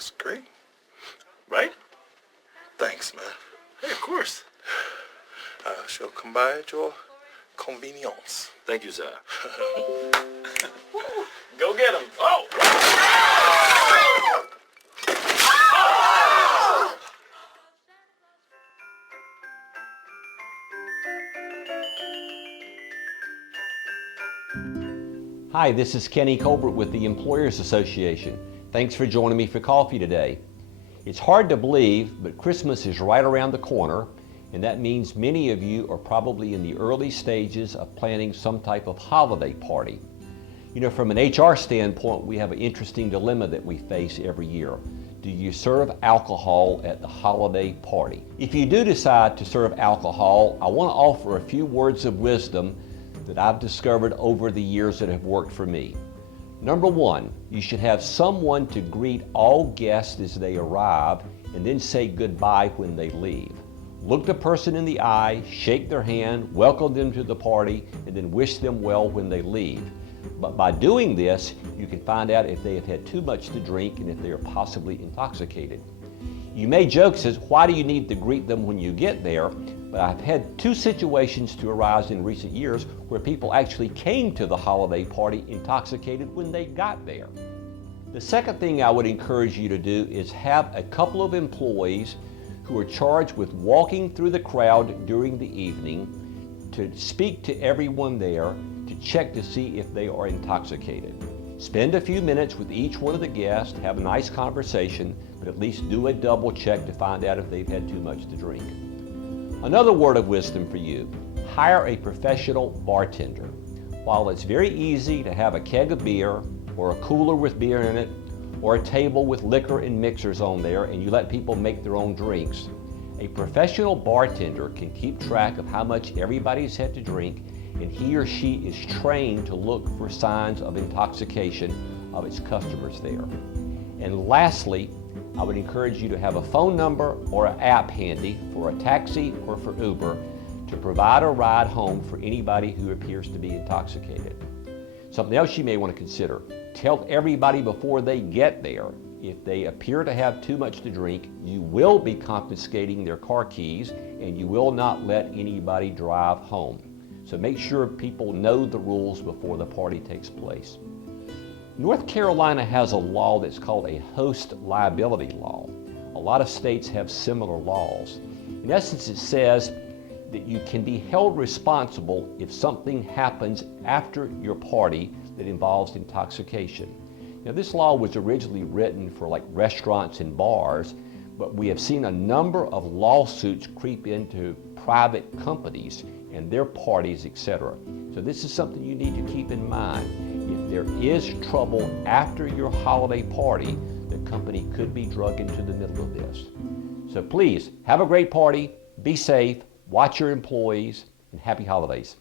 That's great. Right? Thanks, man. Hey, of course. I shall come by at your convenience. Thank you, sir. Go get him. Oh! Hi, this is Kenny Colbert with the Employers Association. Thanks for joining me for coffee today. It's hard to believe, but Christmas is right around the corner, and that means many of you are probably in the early stages of planning some type of holiday party. You know, from an HR standpoint, we have an interesting dilemma that we face every year. Do you serve alcohol at the holiday party? If you do decide to serve alcohol, I want to offer a few words of wisdom that I've discovered over the years that have worked for me. Number one, you should have someone to greet all guests as they arrive and then say goodbye when they leave. Look the person in the eye, shake their hand, welcome them to the party, and then wish them well when they leave. But by doing this, you can find out if they have had too much to drink and if they are possibly intoxicated. You may joke, says, why do you need to greet them when you get there? But I've had two situations to arise in recent years where people actually came to the holiday party intoxicated when they got there. The second thing I would encourage you to do is have a couple of employees who are charged with walking through the crowd during the evening to speak to everyone there to check to see if they are intoxicated. Spend a few minutes with each one of the guests, have a nice conversation, but at least do a double check to find out if they've had too much to drink. Another word of wisdom for you, hire a professional bartender. While it's very easy to have a keg of beer or a cooler with beer in it or a table with liquor and mixers on there and you let people make their own drinks, a professional bartender can keep track of how much everybody's had to drink, and he or she is trained to look for signs of intoxication of its customers there. And lastly, I would encourage you to have a phone number or an app handy for a taxi or for Uber to provide a ride home for anybody who appears to be intoxicated. Something else you may want to consider, tell everybody before they get there, if they appear to have too much to drink, you will be confiscating their car keys and you will not let anybody drive home. So make sure people know the rules before the party takes place. North Carolina has a law that's called a host liability law. A lot of states have similar laws. In essence, it says that you can be held responsible if something happens after your party that involves intoxication. Now, this law was originally written for like restaurants and bars, but we have seen a number of lawsuits creep into private companies and their parties, etc. So this is something you need to keep in mind. If there is trouble after your holiday party, the company could be drug into the middle of this. So please, have a great party, be safe, watch your employees, and happy holidays.